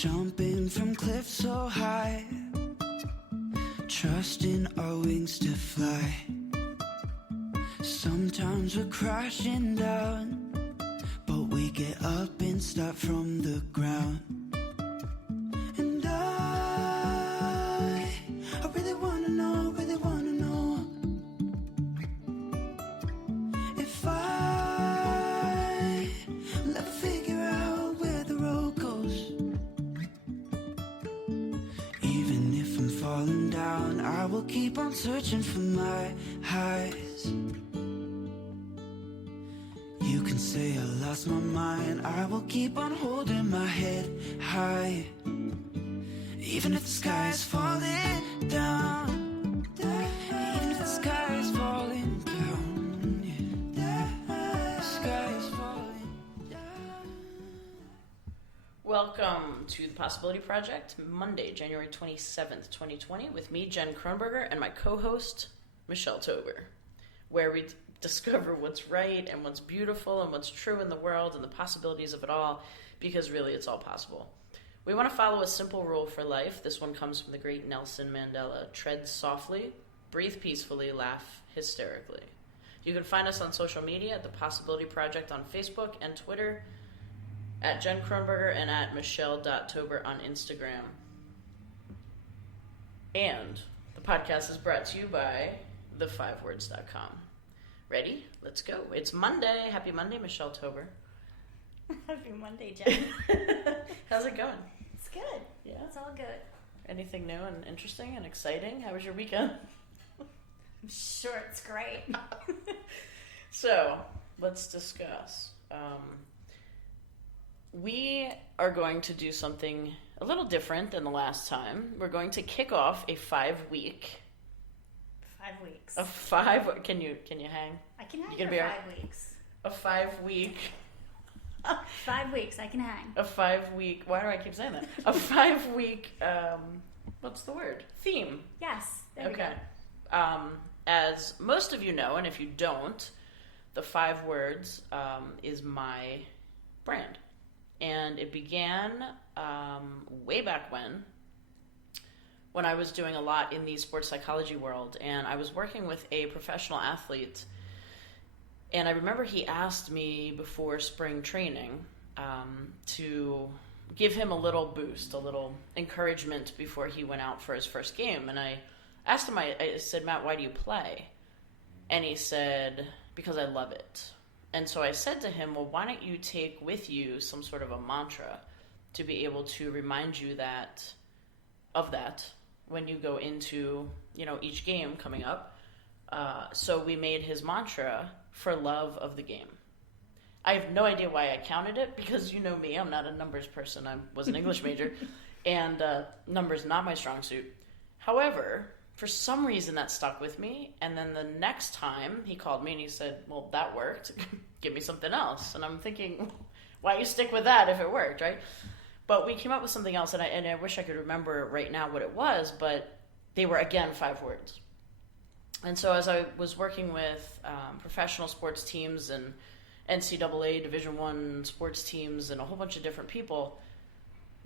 Jumping from cliffs so high, trusting our wings to fly. Sometimes we're crashing down, but we get up and start from the ground. And I really wanna know, if I will ever figure out where the road goes. Even if I'm falling down, I will keep on searching for my highs. You can say I lost my mind, I will keep on holding my head high. Even if the sky is falling down, even if the sky is falling down, yeah. The sky is falling down. Welcome to the Possibility Project, Monday, January 27th, 2020, with me, Jen Kronberger, and my co-host, Michelle Tober, where we discover what's right and what's beautiful and what's true in the world and the possibilities of it all, because really it's all possible. We want to follow a simple rule for life. This one comes from the great Nelson Mandela. Tread softly, breathe peacefully, laugh hysterically. You can find us on social media at the Possibility Project on Facebook and Twitter, at Jen Kronberger and at Michelle.Tober on Instagram. And the podcast is brought to you by the5words.com. Ready? Let's go. It's Monday. Happy Monday, Michelle Tober. Happy Monday, Jen. How's it going? It's good. Yeah? It's all good. Anything new and interesting and exciting? How was your weekend? I'm sure it's great. So, let's discuss. We are going to do something a little different than the last time. We're going to kick off a 5-week... 5 weeks. Can you hang? I can hang You gonna for be 5 weeks. A 5-week... 5 weeks, I can hang. A 5-week... Why do I keep saying that? A 5-week... what's the word? Theme. Yes, there we Okay. go. As most of you know, and if you don't, the 5 words is my brand. And it began way back when I was doing a lot in the sports psychology world, and I was working with a professional athlete, and I remember he asked me before spring training to give him a little boost, a little encouragement before he went out for his first game. And I asked him, I said, Matt, why do you play? And he said, because I love it. And so I said to him, well, why don't you take with you some sort of a mantra to be able to remind you of that when you go into, each game coming up. So we made his mantra, for love of the game. I have no idea why I counted it, because you know me, I'm not a numbers person. I was an English major, and numbers not my strong suit. However, for some reason that stuck with me, and then the next time he called me and he said, well, that worked, give me something else. And I'm thinking, why you stick with that if it worked, right? But we came up with something else, and I wish I could remember right now what it was, but they were, again, 5 words. And so as I was working with professional sports teams and NCAA Division I sports teams and a whole bunch of different people,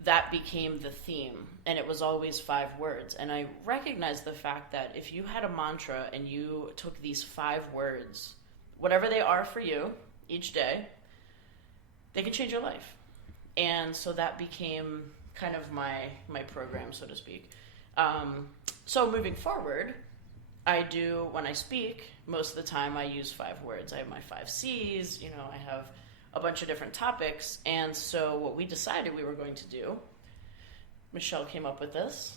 that became the theme, and it was always 5 words. And I recognized the fact that if you had a mantra and you took these 5 words, whatever they are for you each day, they can change your life. And so that became kind of my program, so to speak. So moving forward, when I speak, most of the time I use 5 words. I have my 5 C's, I have a bunch of different topics. And so what we decided we were going to do, Michelle came up with this.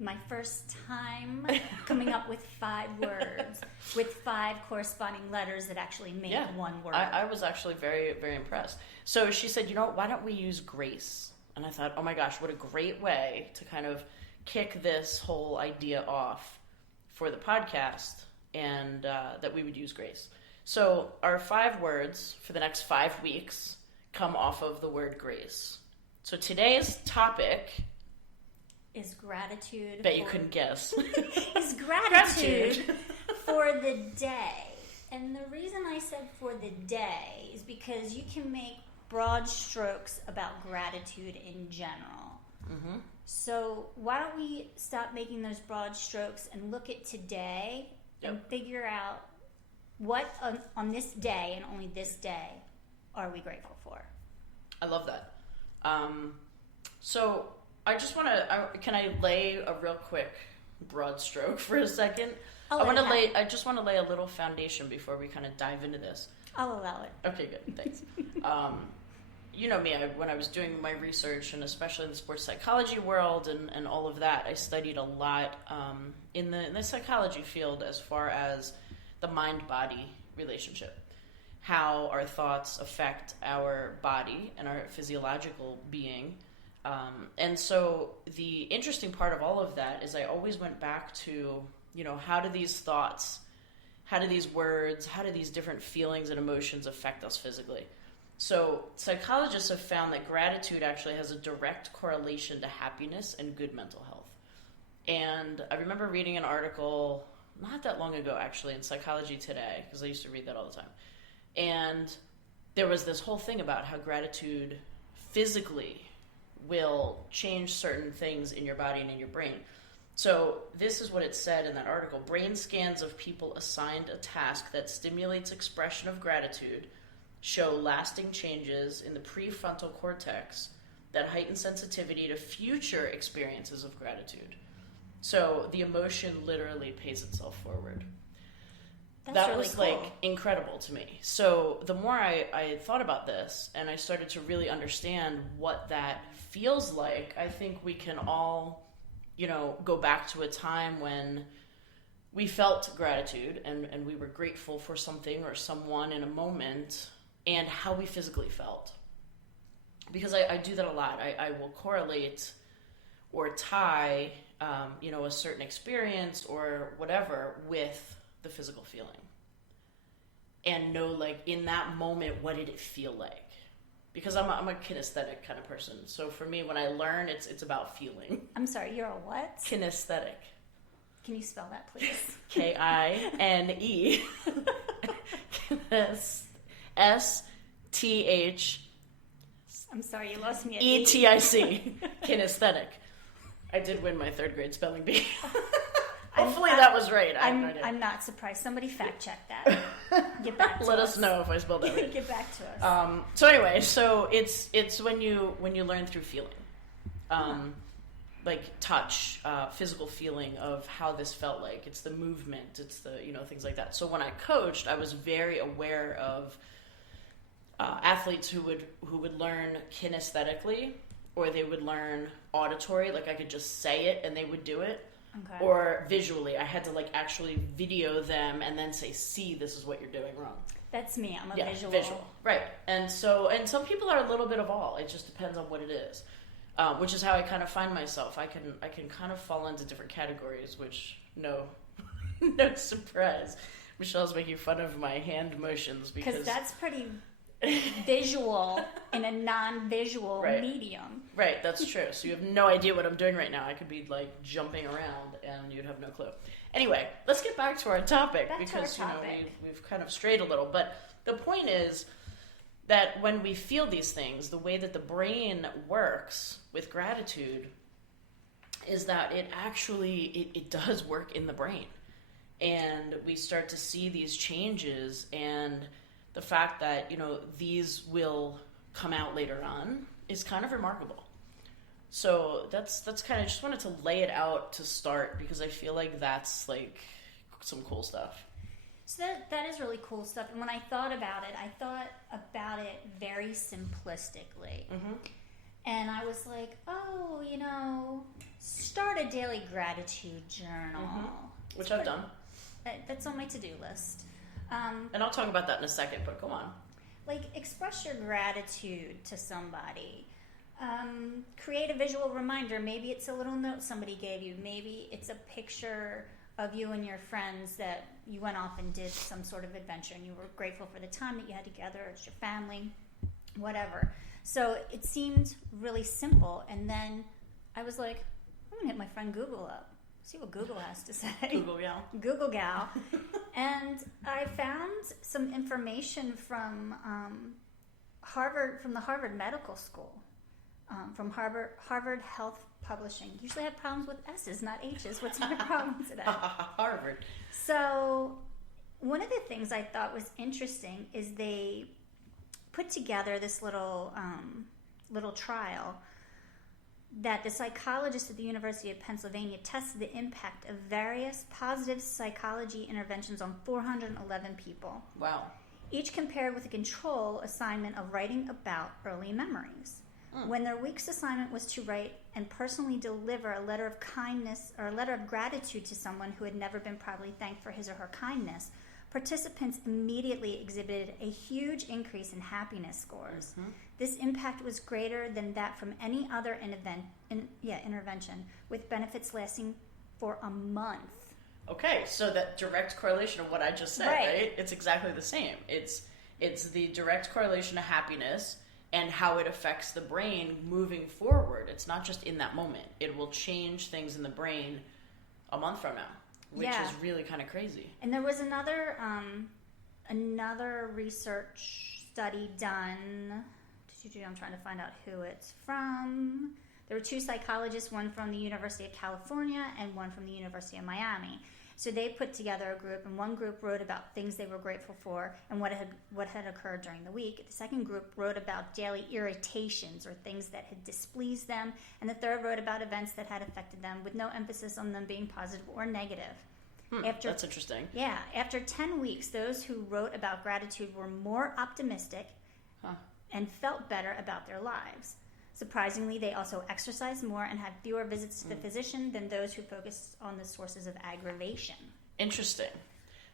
My first time coming up with 5 words with 5 corresponding letters that actually make one word. I was actually very, very impressed. So she said, why don't we use grace? And I thought, oh my gosh, what a great way to kind of kick this whole idea off for the podcast, and that we would use grace. So our 5 words for the next 5 weeks come off of the word grace. So today's topic is gratitude. Bet you couldn't guess. Is gratitude for the day. And the reason I said for the day is because you can make broad strokes about gratitude in general. Mm-hmm. So why don't we stop making those broad strokes and look at today and figure out what on this day and only this day are we grateful for? I love that. So I just want to. Can I lay a real quick broad stroke for a second? I just want to lay a little foundation before we kind of dive into this. I'll allow it. Okay, good. Thanks. You know me, when I was doing my research, and especially in the sports psychology world and all of that, I studied a lot in the psychology field as far as the mind-body relationship, how our thoughts affect our body and our physiological being. And so the interesting part of all of that is I always went back to, how do these thoughts, how do these words, how do these different feelings and emotions affect us physically? So psychologists have found that gratitude actually has a direct correlation to happiness and good mental health. And I remember reading an article not that long ago, actually, in Psychology Today, because I used to read that all the time. And there was this whole thing about how gratitude physically will change certain things in your body and in your brain. So this is what it said in that article. Brain scans of people assigned a task that stimulates expression of gratitude show lasting changes in the prefrontal cortex that heighten sensitivity to future experiences of gratitude. So the emotion literally pays itself forward. That really was cool. Incredible to me. So the more I thought about this and I started to really understand what that feels like, I think we can all, go back to a time when we felt gratitude and we were grateful for something or someone in a moment and how we physically felt. Because I do that a lot. I will correlate or tie, a certain experience or whatever with the physical feeling. And know, in that moment, what did it feel like? Because I'm a kinesthetic kind of person. So for me, when I learn, it's about feeling. I'm sorry, you're a what? Kinesthetic. Can you spell that, please? K-I-N-E. S-T-H. I'm sorry, you lost me at E-T-I-C. Kinesthetic. I did win my 3rd grade spelling bee. Hopefully that was right. I'm not surprised. Somebody fact check that. Get back to us. Let us know if I spelled that right. Get back to us. So anyway, it's when you learn through feeling, like touch, physical feeling of how this felt like. It's the movement. It's the things like that. So when I coached, I was very aware of athletes who would learn kinesthetically, or they would learn auditory. Like I could just say it and they would do it. Okay. Or visually, I had to actually video them and then say, "See, this is what you're doing wrong." That's me. I'm a visual, right? And some people are a little bit of all. It just depends on what it is, which is how I kind of find myself. I can kind of fall into different categories, which no surprise. Michelle's making fun of my hand motions because that's pretty visual in a non-visual medium. Right, that's true. So you have no idea what I'm doing right now. I could be jumping around and you'd have no clue. Anyway, let's get back to our topic because we've kind of strayed a little. But the point is that when we feel these things, the way that the brain works with gratitude is that it actually it does work in the brain. And we start to see these changes, and the fact that, these will come out later on is kind of remarkable. So that's kind of, just wanted to lay it out to start because I feel like that's some cool stuff. So that is really cool stuff. And when I thought about it very simplistically. Mm-hmm. And I was like, start a daily gratitude journal. Mm-hmm. Which I've done. That's on my to-do list. And I'll talk about that in a second, but go on. Express your gratitude to somebody. Create a visual reminder. Maybe it's a little note somebody gave you. Maybe it's a picture of you and your friends that you went off and did some sort of adventure and you were grateful for the time that you had together. It's your family, whatever. So it seemed really simple. And then I was like, I'm going to hit my friend Google up. See what Google has to say. Google gal. And I found some information from from the Harvard Medical School, from Harvard Health Publishing. Usually have problems with S's, not H's. What's my problem today? Harvard. So one of the things I thought was interesting is they put together this little trial that the psychologist at the University of Pennsylvania tested the impact of various positive psychology interventions on 411 people. Wow. Each compared with a control assignment of writing about early memories. When their week's assignment was to write and personally deliver a letter of kindness or a letter of gratitude to someone who had never been properly thanked for his or her kindness, participants immediately exhibited a huge increase in happiness scores. This impact was greater than that from any other intervention, with benefits lasting for a month. Okay, so that direct correlation of what I just said, right? It's exactly the same. It's the direct correlation to happiness and how it affects the brain moving forward. It's not just in that moment. It will change things in the brain a month from now, which is really kind of crazy. And there was another research study done. I'm trying to find out who it's from. There were 2 psychologists, one from the University of California and one from the University of Miami. So they put together a group, and one group wrote about things they were grateful for and what had occurred during the week. The second group wrote about daily irritations or things that had displeased them, and the third wrote about events that had affected them, with no emphasis on them being positive or negative. That's interesting. Yeah. After 10 weeks, those who wrote about gratitude were more optimistic and felt better about their lives. Surprisingly, they also exercised more and had fewer visits to the physician than those who focused on the sources of aggravation. Interesting.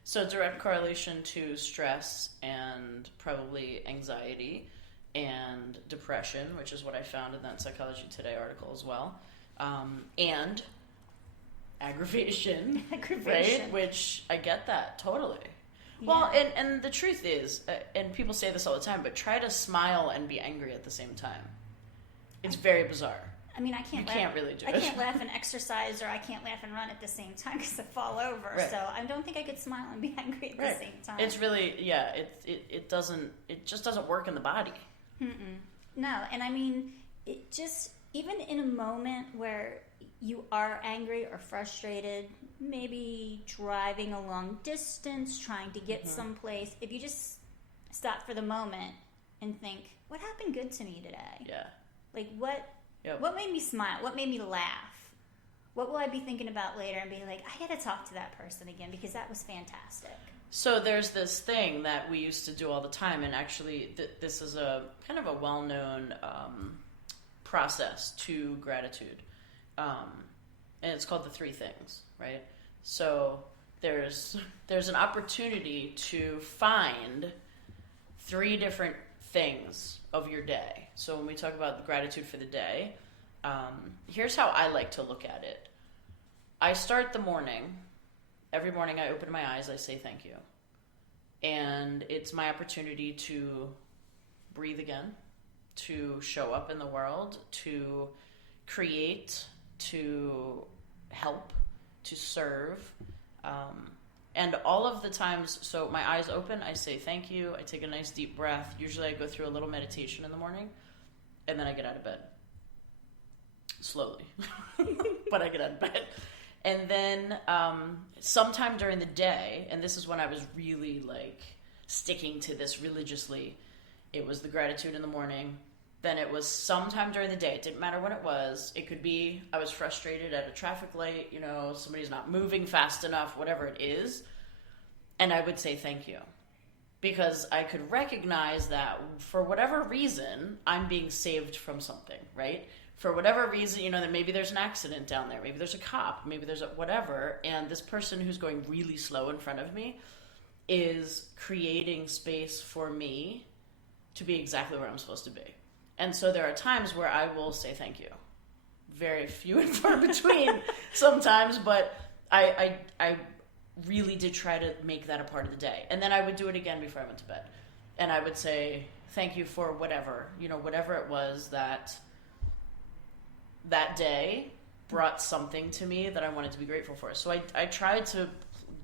So direct correlation to stress and probably anxiety and depression, which is what I found in that Psychology Today article as well, and aggravation, right? Which I get that totally. Yeah. Well, and the truth is, and people say this all the time, but try to smile and be angry at the same time. It's very bizarre. I mean, I can't really do it. I can't laugh and exercise, or I can't laugh and run at the same time because I fall over. Right. So I don't think I could smile and be angry at the same time. It's really, it just doesn't work in the body. No, and I mean, it just, even in a moment where you are angry or frustrated, maybe driving a long distance, trying to get someplace, if you just stop for the moment and think, what happened good to me today? Yeah. Like, what made me smile? What made me laugh? What will I be thinking about later and be like, I got to talk to that person again because that was fantastic. So there's this thing that we used to do all the time, and actually this is a kind of a well-known process to gratitude. And it's called the 3 things, right? So there's an opportunity to find 3 different things of your day. So when we talk about the gratitude for the day, here's how I like to look at it. I start the morning. Every morning I open my eyes, I say thank you. And it's my opportunity to breathe again, to show up in the world, to create, to help, to serve. And all of the times, so my eyes open, I say thank you, I take a nice deep breath. Usually I go through a little meditation in the morning, and then I get out of bed. Slowly. But I get out of bed. And then sometime during the day, and this is when I was really like sticking to this religiously, it was the gratitude in the morning. Then it was sometime during the day. It didn't matter when it was. It could be I was frustrated at a traffic light, somebody's not moving fast enough, whatever it is. And I would say thank you. Because I could recognize that for whatever reason, I'm being saved from something, right? For whatever reason, that maybe there's an accident down there. Maybe there's a cop. Maybe there's a whatever. And this person who's going really slow in front of me is creating space for me to be exactly where I'm supposed to be. And so there are times where I will say thank you. Very few and far between sometimes, but I really did try to make that a part of the day. And then I would do it again before I went to bed. And I would say thank you for whatever, whatever it was that day brought something to me that I wanted to be grateful for. So I tried to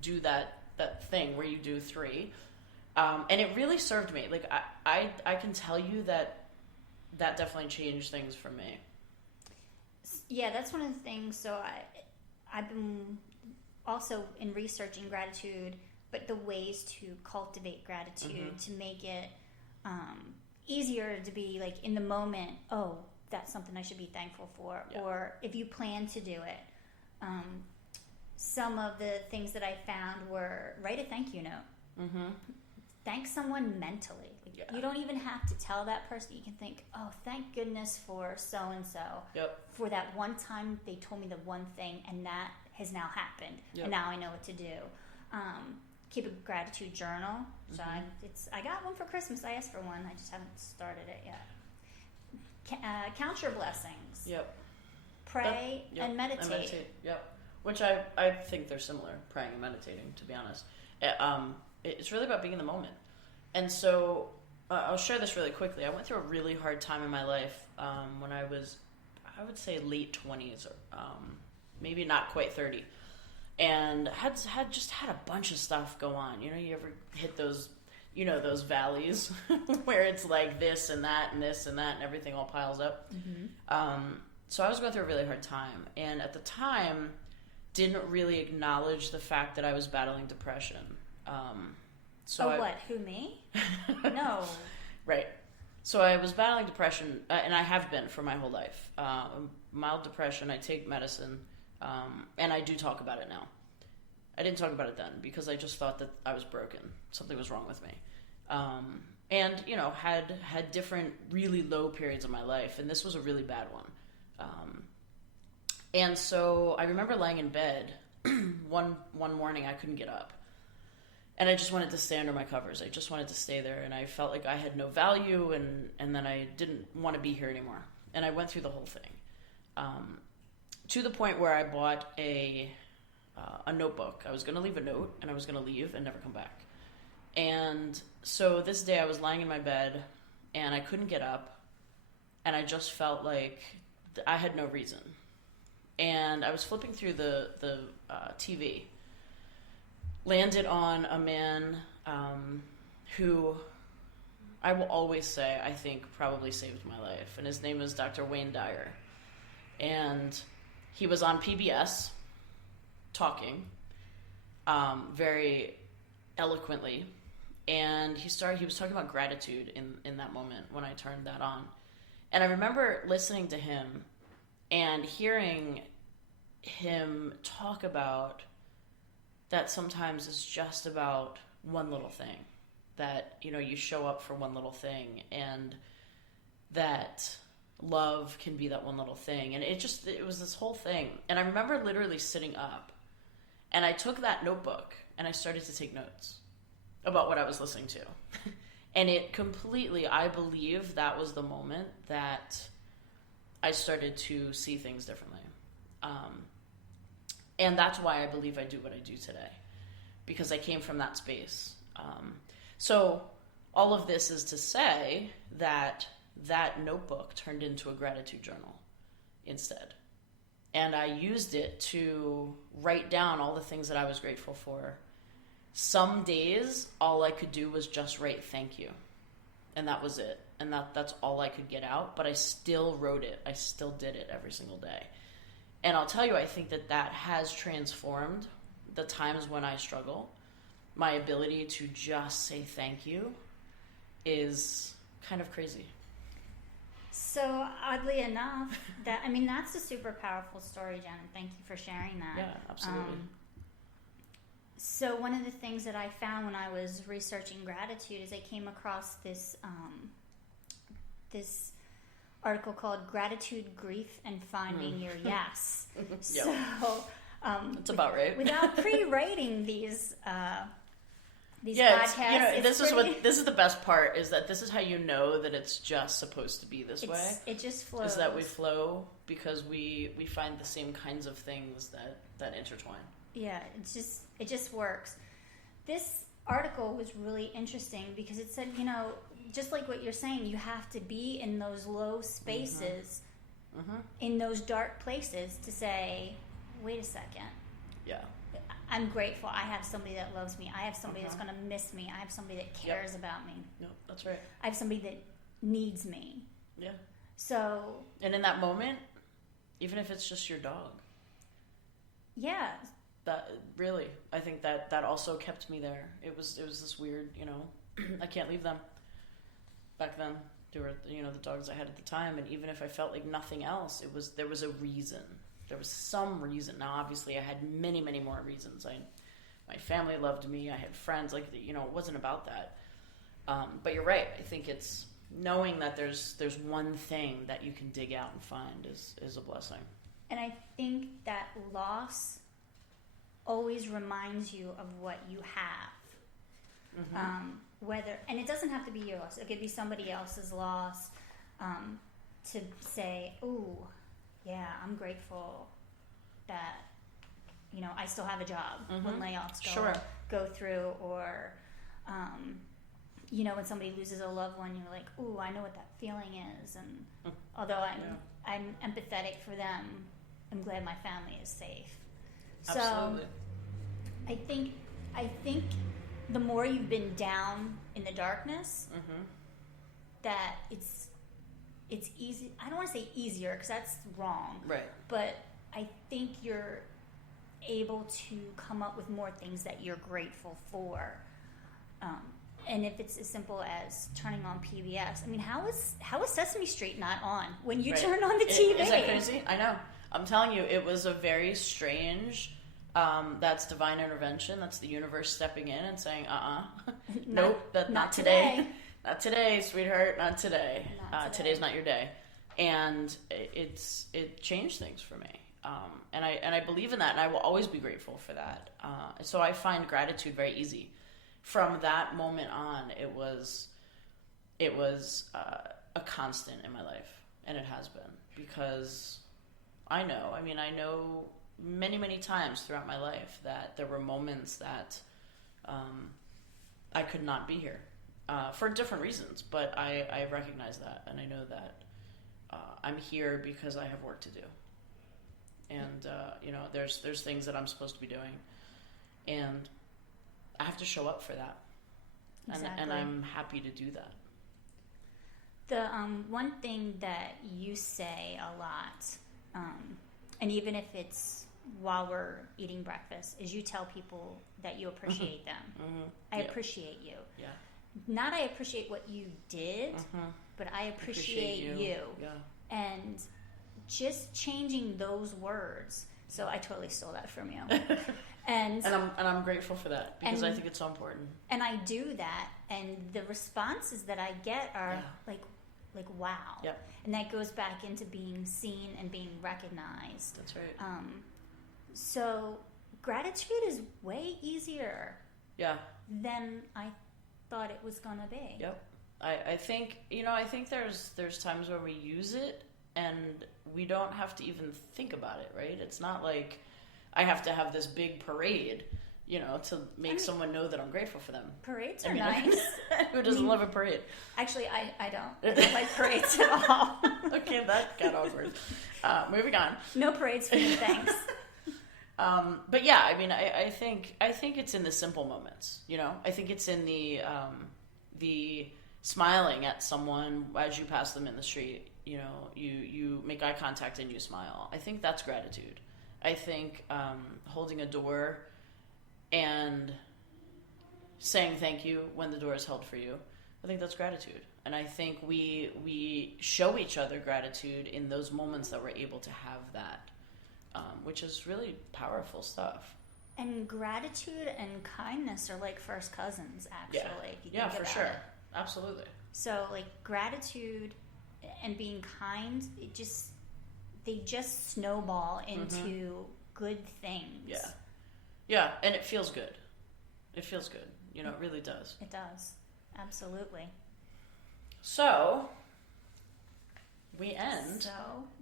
do that thing where you do 3. And it really served me. Like, I can tell you that definitely changed things for me. Yeah, that's one of the things. So I've been also in researching gratitude, but the ways to cultivate gratitude to make it easier to be like in the moment. Oh, that's something I should be thankful for. Yeah. Or if you plan to do it, some of the things that I found were write a thank you note. Thank someone mentally. Like, you don't even have to tell that person. You can think, oh, thank goodness for so-and-so. For that one time they told me the one thing, and that has now happened. And now I know what to do. Keep a gratitude journal. So I got one for Christmas. I asked for one. I just haven't started it yet. Count your blessings. Pray and meditate. Which I think they're similar, praying and meditating, to be honest. It's really about being in the moment. And so I'll share this really quickly. I went through a really hard time in my life when I was, I would say, late 20s, or maybe not quite 30. And had a bunch of stuff go on. You know, you ever hit those, those valleys where it's like this and that and this and that and everything all piles up. So I was going through a really hard time. And at the time, didn't really acknowledge the fact that I was battling depression. What? Who, me? No. Right. So I was battling depression, and I have been for my whole life. Mild depression, I take medicine, and I do talk about it now. I didn't talk about it then because I just thought that I was broken. Something was wrong with me. And, had different really low periods of my life, and this was a really bad one. And so I remember lying in bed one morning. I couldn't get up. And I just wanted to stay under my covers. I just wanted to stay there. And I felt like I had no value and then I didn't want to be here anymore. And I went through the whole thing. To the point where I bought a notebook. I was going to leave a note and I was going to leave and never come back. And so this day I was lying in my bed and I couldn't get up. And I just felt like I had no reason. And I was flipping through the TV. Landed on a man who I will always say I think probably saved my life. And his name is Dr. Wayne Dyer. And he was on PBS talking very eloquently. And he was talking about gratitude in that moment when I turned that on. And I remember listening to him and hearing him talk about that sometimes it's just about one little thing. That, you show up for one little thing, and that love can be that one little thing. And it was this whole thing. And I remember literally sitting up, and I took that notebook, and I started to take notes about what I was listening to. And it completely, I believe that was the moment that I started to see things differently. And that's why I believe I do what I do today, because I came from that space. So all of this is to say that notebook turned into a gratitude journal instead. And I used it to write down all the things that I was grateful for. Some days, all I could do was just write thank you. And that was it. And that's all I could get out. But I still wrote it. I still did it every single day. And I'll tell you, I think that has transformed the times when I struggle. My ability to just say thank you is kind of crazy. So oddly enough, that's a super powerful story, Jen. Thank you for sharing that. Yeah, absolutely. So one of the things that I found when I was researching gratitude is I came across this article called "Gratitude, Grief, and Finding Your Yes." Yep. So that's about right. Without pre-writing these yeah, podcasts, this is the best part, is that this is how you know that it's just supposed to be this way. It just flows. Is that we flow because we find the same kinds of things that intertwine. Yeah, it just works. This article was really interesting because it said, just like what you're saying, you have to be in those low spaces, in those dark places to say, wait a second. Yeah. I'm grateful I have somebody that loves me. I have somebody that's going to miss me. I have somebody that cares about me. Yep, that's right. I have somebody that needs me. Yeah. So. And in that moment, even if it's just your dog. Yeah. That really, I think that also kept me there. It was this weird, I can't leave them. Back then, they were, the dogs I had at the time, and even if I felt like nothing else, there was a reason. There was some reason. Now, obviously, I had many, many more reasons. My family loved me. I had friends. Like, it wasn't about that. But you're right. I think it's knowing that there's one thing that you can dig out and find is a blessing. And I think that loss always reminds you of what you have. And it doesn't have to be your loss. It could be somebody else's loss. To say, "Ooh, yeah, I'm grateful that I still have a job when layoffs go through," or when somebody loses a loved one, you're like, "Ooh, I know what that feeling is." And although I'm empathetic for them, I'm glad my family is safe. Absolutely. So I think the more you've been down in the darkness, that it's easy. I don't want to say easier because that's wrong. Right. But I think you're able to come up with more things that you're grateful for. And if it's as simple as turning on PBS, I mean, how is Sesame Street not on when you turn on the TV? Is that crazy? I know. I'm telling you, it was a very strange. That's divine intervention. That's the universe stepping in and saying, nope, not today. Not today, sweetheart. Not today. Today's not your day. And it changed things for me. And I believe in that, and I will always be grateful for that. So I find gratitude very easy. From that moment on, it was a constant in my life, and it has been, because I know many, many times throughout my life that there were moments that I could not be here for different reasons, but I recognize that, and I know that I'm here because I have work to do, and there's things that I'm supposed to be doing, and I have to show up for that. Exactly. And I'm happy to do that. The one thing that you say a lot, and even if it's while we're eating breakfast, is you tell people that you appreciate them. I appreciate you. Yeah. Not I appreciate what you did, but I appreciate you. Yeah. And just changing those words. So I totally stole that from you. And I'm grateful for that, because I think it's so important. And I do that, and the responses that I get are like wow. Yep. And that goes back into being seen and being recognized. That's right. So gratitude is way easier. Yeah. Than I thought it was gonna be. Yep. I think there's times where we use it and we don't have to even think about it, right? It's not like I have to have this big parade, to make someone know that I'm grateful for them. Parades are nice. Who doesn't love a parade? Actually, I don't. I don't like parades at all. Okay, that got awkward. Moving on. No parades for me, thanks. But yeah, I think it's in the simple moments. I think it's in the smiling at someone as you pass them in the street. You make eye contact and you smile. I think that's gratitude. I think holding a door and saying thank you when the door is held for you, I think that's gratitude. And I think we show each other gratitude in those moments that we're able to have that, which is really powerful stuff. And gratitude and kindness are like first cousins, actually. Yeah, for sure. Absolutely. So, like, gratitude and being kind, they just snowball into good things. Yeah. Yeah, and it feels good. It feels good. It really does. It does. Absolutely. So, we end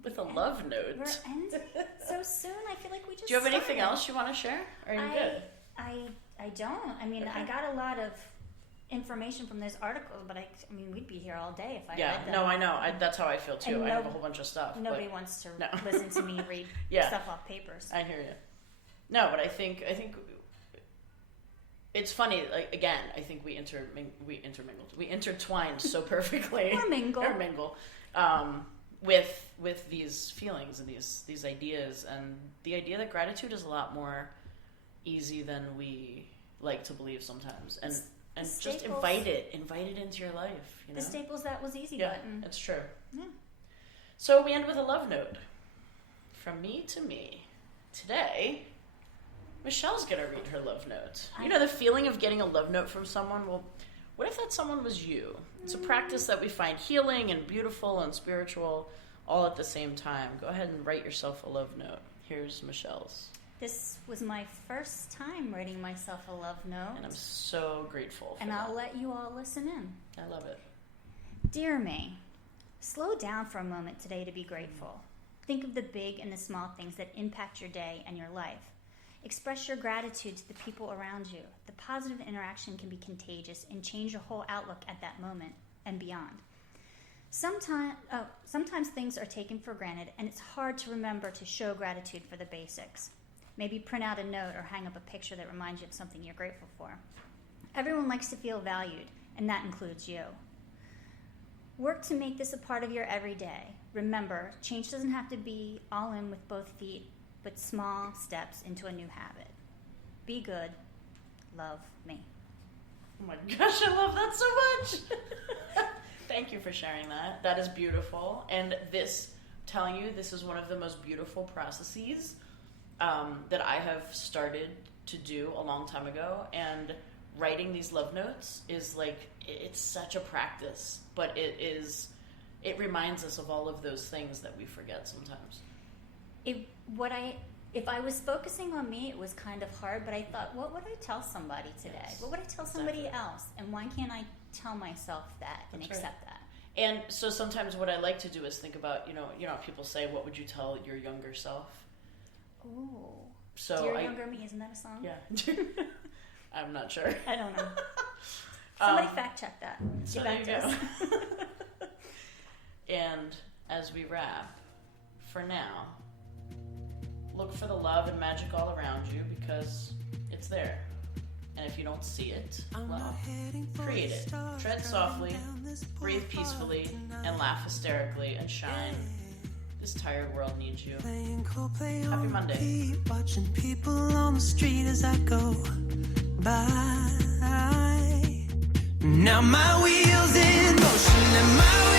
with a love note. We're ending so soon. I feel like we just Do you have anything else you want to share? Or are you good? I don't. I mean, I got a lot of information from those articles, but I mean, we'd be here all day if I read them. No, I know. That's how I feel too. And I have a whole bunch of stuff. Nobody wants to listen to me read stuff off papers. I hear you. No, but I think it's funny. Like again, I think we intertwined so perfectly. Or mingle. Or mingle. With these feelings and these ideas, and the idea that gratitude is a lot more easy than we like to believe sometimes, and just invite it into your life. You know? The Staples That Was Easy Yeah, button. it's true. Yeah. So we end with a love note from me to me. Today, Michelle's gonna read her love note. You know the feeling of getting a love note from someone. Well, what if that someone was you? It's a practice that we find healing and beautiful and spiritual all at the same time. Go ahead and write yourself a love note. Here's Michelle's. This was my first time writing myself a love note. And I'm so grateful for and that. I'll let you all listen in. I love it. Dear me, slow down for a moment today to be grateful. Think of the big and the small things that impact your day and your life. Express your gratitude to the people around you. The positive interaction can be contagious and change your whole outlook at that moment and beyond. Sometimes things are taken for granted, and it's hard to remember to show gratitude for the basics. Maybe print out a note or hang up a picture that reminds you of something you're grateful for. Everyone likes to feel valued, and that includes you. Work to make this a part of your everyday. Remember, change doesn't have to be all in with both feet, but small steps into a new habit. Be good. Love me. Oh my gosh, I love that so much. Thank you for sharing that. That is beautiful. And this, I'm telling you, this is one of the most beautiful processes that I have started to do a long time ago. And writing these love notes is like, it's such a practice, but it reminds us of all of those things that we forget sometimes. If I was focusing on me, it was kind of hard, but I thought, what would I tell somebody today? Yes, what would I tell somebody else? And why can't I tell myself that and That's accept that? And so sometimes what I like to do is think about, you know, people say, what would you tell your younger self? Ooh. So Dear Younger Me, isn't that a song? Yeah. I'm not sure. I don't know. Somebody fact check that. So Get back there to you us. go. And as we wrap, for now, look for the love and magic all around you because it's there. And if you don't see it, well, create it. Tread softly, breathe peacefully, and laugh hysterically and shine. This tired world needs you. Happy Monday. Watching people on the street as I go by. Now my wheels in motion and my